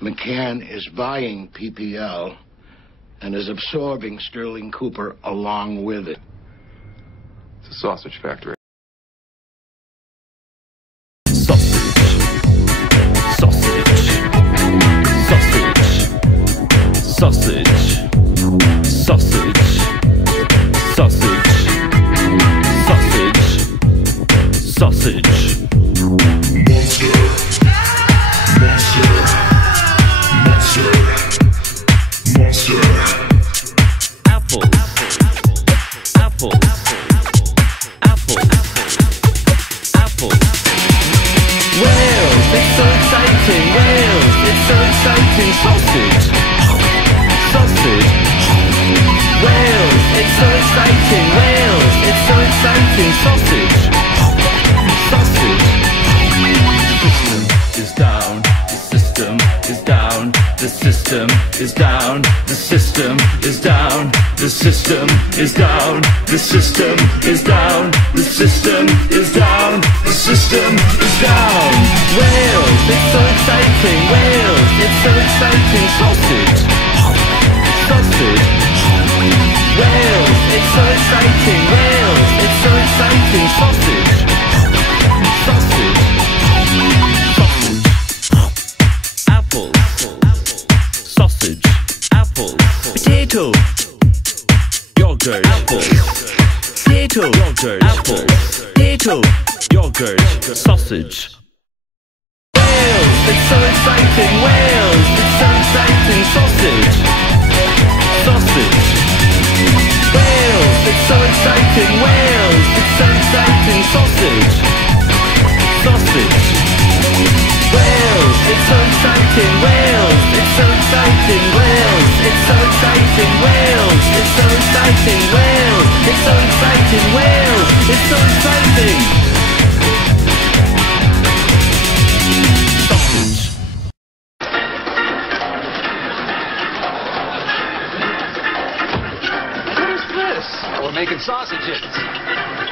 McCann is buying PPL and is absorbing Sterling Cooper along with it. It's a sausage factory. Sausage. Wales, it's so exciting. Wales, it's so exciting. Sausage. Sausage. Wales, it's so exciting. Wales, it's so exciting. Sausage. Sausage. Wales, it's so exciting. Wales, it's so exciting. Wales, it's so exciting. Wales, it's so exciting. Wales, it's so exciting. Wales, it's so exciting. We're making sausages.